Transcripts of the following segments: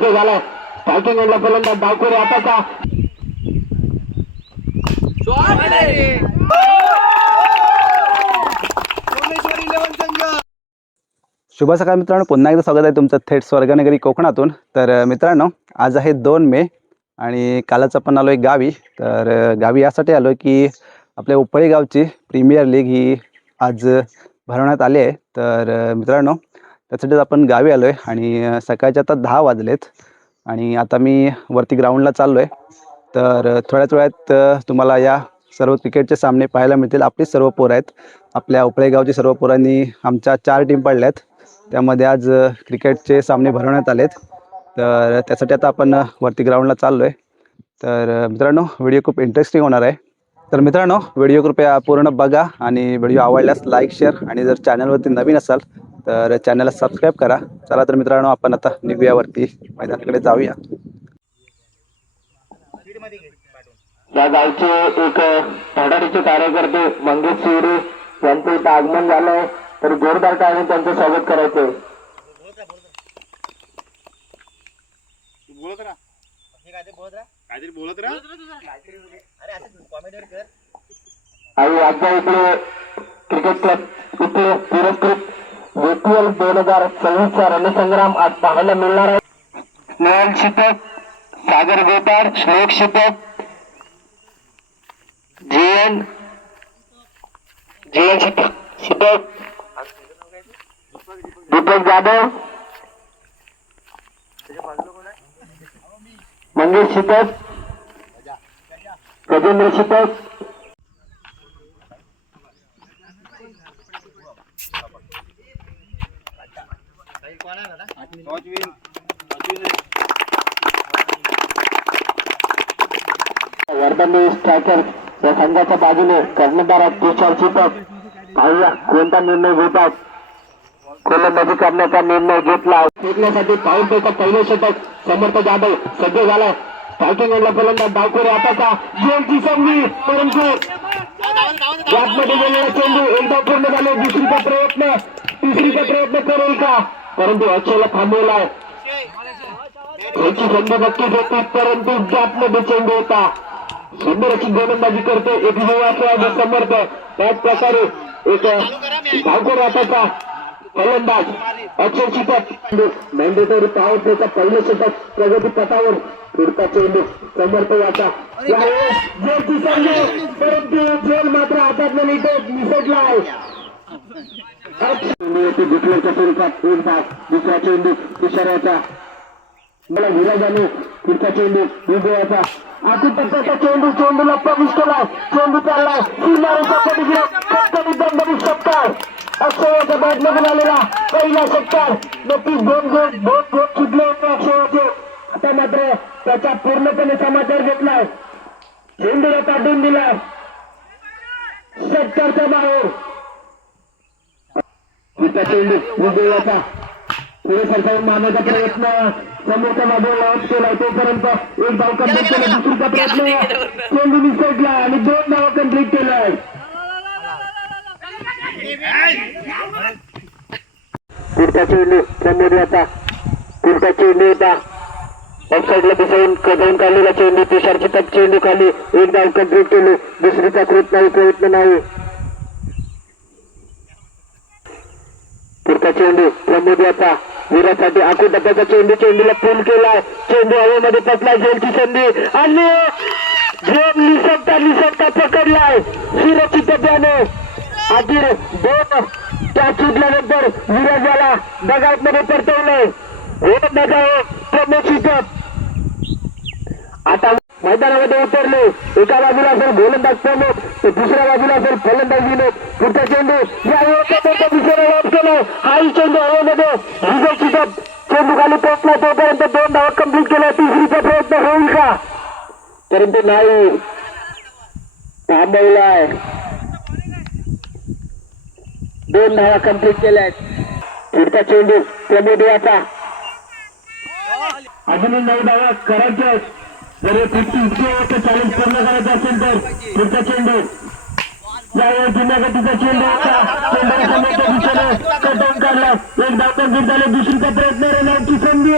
सज्ज झालाय. स्ट्रायकिंग एंडला फलंदाज डावखोरी आताचा शुभ सकाळ मित्रांनो, पुन्हा एकदा स्वागत आहे तुमचं थेट स्वर्गनगरी कोकणातून. तर मित्रांनो, आज आहे 2 मे आणि कालच आपण आलो आहे गावी. तर गावी यासाठी आलो की आपल्या उपळी गावची प्रीमियर लीग ही आज भरवण्यात आली आहे. तर मित्रांनो, त्यासाठीच आपण गावी आलो आहे आणि सकाळचे आता 10 वाजलेत आणि आता मी वरती ग्राउंडला चाललो आहे. तर थोड्याच वेळात तुम्हाला या सर्व क्रिकेटचे सामने पाहायला मिळतील. आपली सर्व पोरं आहेत, आपल्या उपळी गावची सर्व पोरांनी आमच्या 4 टीम पडल्यात. त्यामध्ये आज क्रिकेटचे सामने भरवण्यात आलेत. तर त्यासाठी आता आपण वरती ग्राउंडला चाललो आहे. तर मित्रांनो, व्हिडिओ खूप इंटरेस्टिंग होणार आहे. तर मित्रांनो, व्हिडिओ कृपया पूर्ण बघा आणि व्हिडिओ आवडल्यास लाईक, शेअर आणि जर चॅनलवरती नवीन असाल तर चॅनलला सबस्क्राईब करा. चला तर मित्रांनो, आपण आता निघूया वरती मैदानाकडे जाऊया. या गावचे एक धडाडीचे कार्यकर्ते मंगेश शिवरे यांचं इथं आगमन झालंय. तर जोरदार टाळ्याने त्यांचं स्वागत करायचंय. आणि आजच्या इकडे क्रिकेट क्लब इथे पुरस्कृत BPL 2026चा रणसंग्राम आज पाहायला मिळणार आहे. स्नेहल शिपक, सागर गोपाळ, श्लोक शिपक, जीएन शिपक, दीपक जाधव, मंगेश शिपक, गजेंद्र शिपक, वर्धन स्ट्रायकर या संघाच्या बाजूने कर्णधार तुषार शिपक. पाहूया कोणता निर्णय घेतात. गोलंदाजी करण्याचा निर्णय घेतला. फेकण्यासाठी पाऊल फेका पहिले षटक. समर्थ जाधव सज्ज झालाय. स्ट्रायकिंग एंडला फलंदाज डावखोरी आताचा जेलची संधी, परंतु गॅपमध्ये गेलेला चेंडू एकदा पूर्ण झाले. तिसरीचा प्रयत्न करेल का, परंतु अक्षयला थांबवलाय. याची संधी नक्कीच होती, परंतु गॅपमध्ये चेंडू होता. सुंदर अशी गोलंदाजी करते एक युवा खेळाडू समर्थ. त्याच प्रकारे एक डावखोरी आताचा फलंदाज अक्षय शिपक. मॅन्डेटरी पॉवर प्लेचा पहिले षटक प्रगती पथावर. पुढचा चेंडू समर्थ याचा. जेलची संधी, परंतु जेल मात्र हातात निसटलाय. दुसऱ्याच्या स्वरूपात एक धाव. दुसरा चेंडू तिसऱ्याचा. मला विराजाने पुढचा चेंडू विजयाचा. टप्प्याचा चेंडूला प्रवेश केलाय. चेंडू चाललाय सीमारेषा पलीकडे. कटकटी दणदणीत षटकार. अक्षयाच्या बॅटमधून आलेला पहिला षटकार. नक्कीच दोन गोल सुटले होते अक्षयाचे. आता मात्र त्याचा पूर्णपणे समाचार घेतलाय. चेंडूला पाठवून दिलाय षटकारच्या बाहेर. पुढचा चेंडू विजयाचा. पुढे सरकावून मारण्याचा प्रयत्न समोरच्या बाजूला लॉन्च केलाय. तोपर्यंत एक धाव कंप्लीट केला. दुसरीचा प्रयत्न चेंडू निसटला आणि 2 धावा कंप्लीट केलाय. पुढचा चेंडू समोरचा. पुढचा चेंडू होता ऑफसाईडला दिसून जाऊन काढलेला चेंडू. तुषारची टप चेंडू खाली. एक धाव कंप्लीट केली. दुसरीचा प्रयत्न नाही. पुढचा चेंडू प्रमोद याचा. विरासाठी आखू डब्याचा चेंडूला पूल केलाय. चेंडू हवेमध्ये पटलाय. जेलची संधी आणि जेल निसटता पकडलाय शिराची डब्याने. अखेर 2 कॅच सुटल्यानंतर विराजाला डगआउट मध्ये परतवलंय. प्रमोद शिपक आता मैदानामध्ये उतरले. एका बाजूला असेल गोलंदाज प्रमोद, तर दुसऱ्या बाजूला असेल फलंदाज विनोद. पुढचा चेंडू या दिशेने लॉन्च केलाय. हाही चेंडू हवेमध्ये. विजय शिपक चेंडू खाली पोहोचला. तोपर्यंत 2 धावा कंप्लीट केल्या. तिसरीचा प्रयत्न होईल का, परंतु नाही. थांबवलाय. 2 धावा कंप्लीट केल्यात. पुढचा चेंडू प्रमोद याचा. अजूनही 9 धावा करायच्या. जर 50 चॅलेंज पूर्ण करायचं असेल तर पुढचा चेंडू यावेळी जुन्या गतीचा चेंडू होता. चेंडूला समोरच्या दिशेने कटवून काढला. एक धाव कंप्लीट झाले. दुसरीचा प्रयत्न. रनआउटची संधी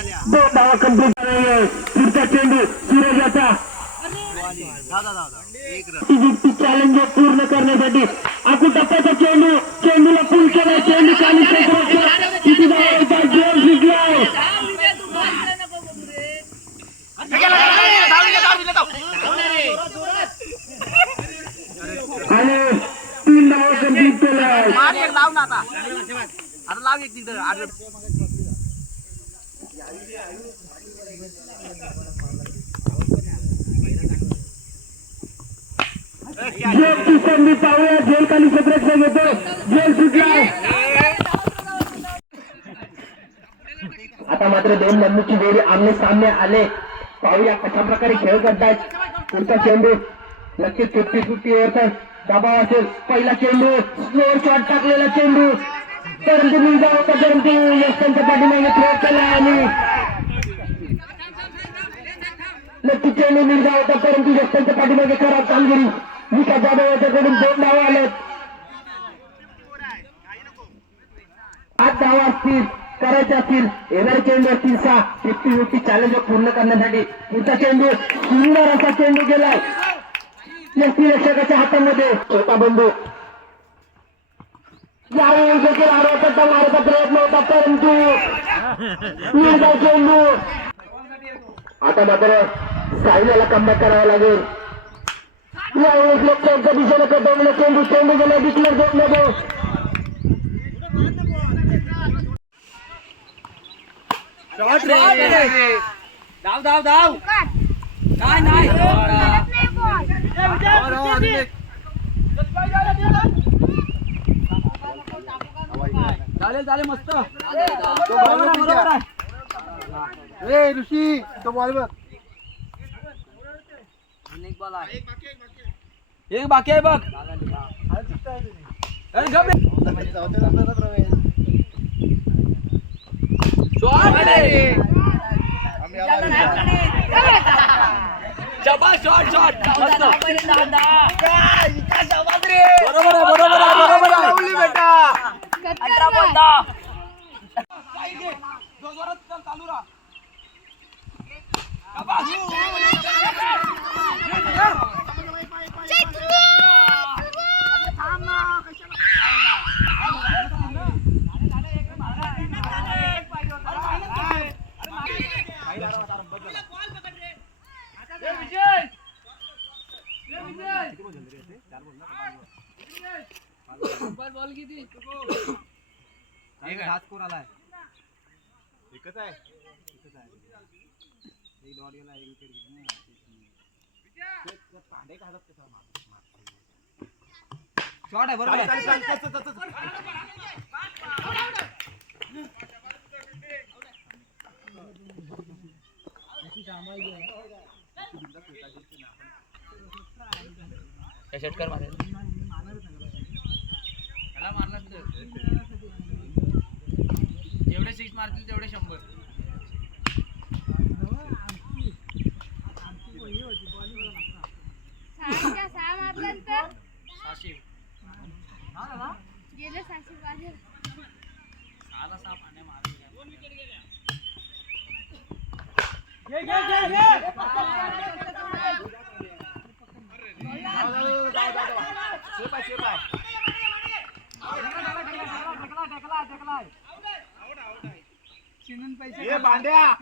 दोन धावा कंप्लीट झाल्या. पुढचा चेंडू सूरजाचा चॅलेंज पूर्ण करण्यासाठी आकू टप्प्याचा चेंडूला पूल केला. चेंडू खाली फेकला. किती धावा येतात? गोल जिंकलाय. आणि 3 धावा कंप्लीट केल्या. जेलची संधी पाहूया. जेल खाली क्षेत्ररक्षण घेतो. जेल सुटलाय. आता मात्र दोन लंबूची जोडी आमने सामने आले. पाहूया कशा प्रकारे खेळ करतायत. पुढचा चेंडू नक्कीच 50-50 वरचा दबाव असेल. पहिला चेंडू स्लोअर शॉट टाकलेला चेंडू परंतु निघा होता. परंतु यशांच्या पाठीमागे थ्रो केला आणि नक्की चेंडू निघा होता परंतु यशांच्या पाठीमागे खराब कामगिरी. निका जाधव याच्याकडून 2 धावा आलेत. 8 धावा असतील करायचे असतील. येणारे चेंडू असतील 6. 50-50 चॅलेंज पूर्ण करण्यासाठी पुढचा चेंडू सुंदर असा चेंडू गेलाय यष्टीरक्षकाच्या हातामध्ये. छोटा बंधू यावेळी देखील आरोपाचा मारण्याचा प्रयत्न होता परंतु निर्धाव चेंडू. आता मात्र साईला कमबॅक करावा लागेल. यावेळेस लोकांच्या दिशेने कटवलेला चेंडू गेला डिक्लेअर झोनमध्ये. धाव काय नाही चालेल मस्त. बरोबर आहे. ऋषी तो बॉल बघ. एक बाकी आहे बघ. शॉट बरोबर आहे बेटा. चालू राहा. बॉल किती हात स्कोर आलाय. एकच आहे. एक डॉट गेला. एक विकेट गेली. शॉट आहे बरोबर आहे. षटकार मारेल त्याला मारलाच जेवढे 6 मारतील तेवढे 100. सहा मारल्यानंतर 600 गेले 600 बाहेर. 6 ला 6 पाण्या मारले. 2 विकेट गेल्या. भांड्या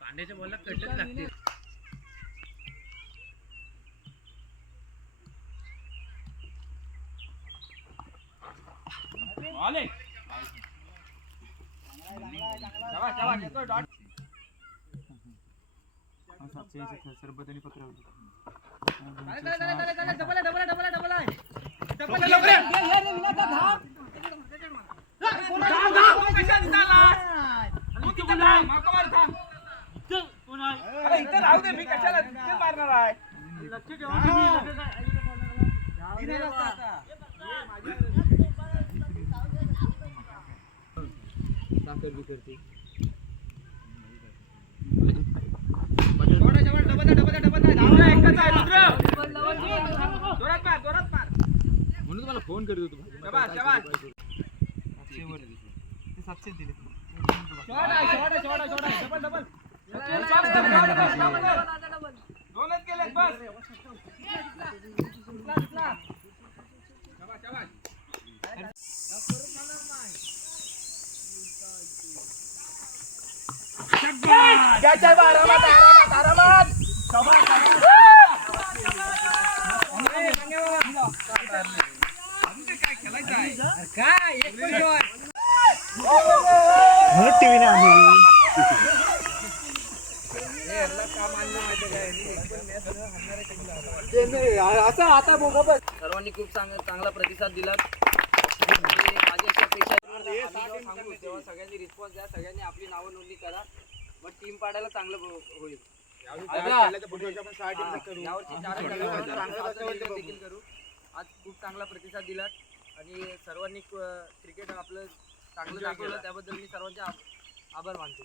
पांड्याच्या बॉलला कटच लागते. सरबत पत्र राहू दे. मी कशाला मारणार आहे. साखर बी करते. डबल एकच आहे. जोरात मार म्हणून तुम्हाला फोन करत होतो शाबास शाबास शॉट आहे डबल दोनच केलेत बस शाबास सर्वांनी खूप चांगला प्रतिसाद दिला आणि माझी अशी अपेक्षा आहे की आम्ही जेव्हा सांगू तेव्हा सगळ्यांनी रिस्पॉन्स द्या, सगळ्यांनी आपली नावं नोंदणी करा, मग टीम पाडायला चांगलं होईल. यावरची 4 देखील करू. आज खूप चांगला प्रतिसाद दिला आणि सर्वांनी क्रिकेट आपलं चांगलं दाखवलं, त्याबद्दल मी सर्वांचे आभार मानतो.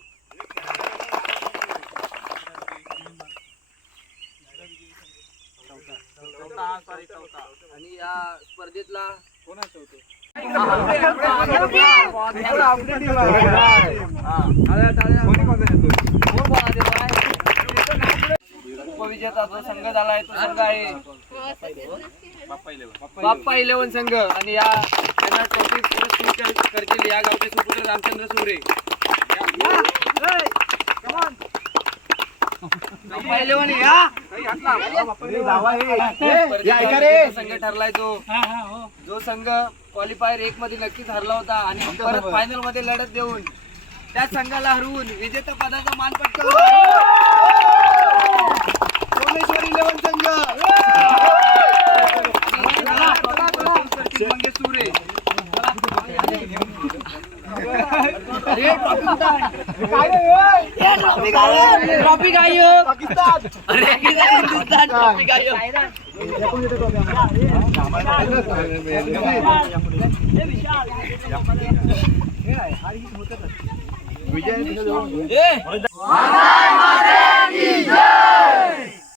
आणि या स्पर्धेतला कोणाचं होते उपविजेता जो संघ झालाय तो संघ आहे बाप्पा 11 संघ. आणि या त्यांना ट्रॉफी पुरस्कृत करतील या गावचे सुपुत्र रामचंद्र सुरे. बाप्पा 11 संघ ठरलाय जो संघ क्वालिफायर 1 मध्ये नक्कीच हरला होता आणि परत फायनल मध्ये लढत देऊन त्या संघाला हरवून विजेता पदाचा मान पटकावला सोमेश्वर 11 संघ. मंगेश सुरे ट्रॉफी गायब हिंदुस्तान ट्रॉफी गायब. विजय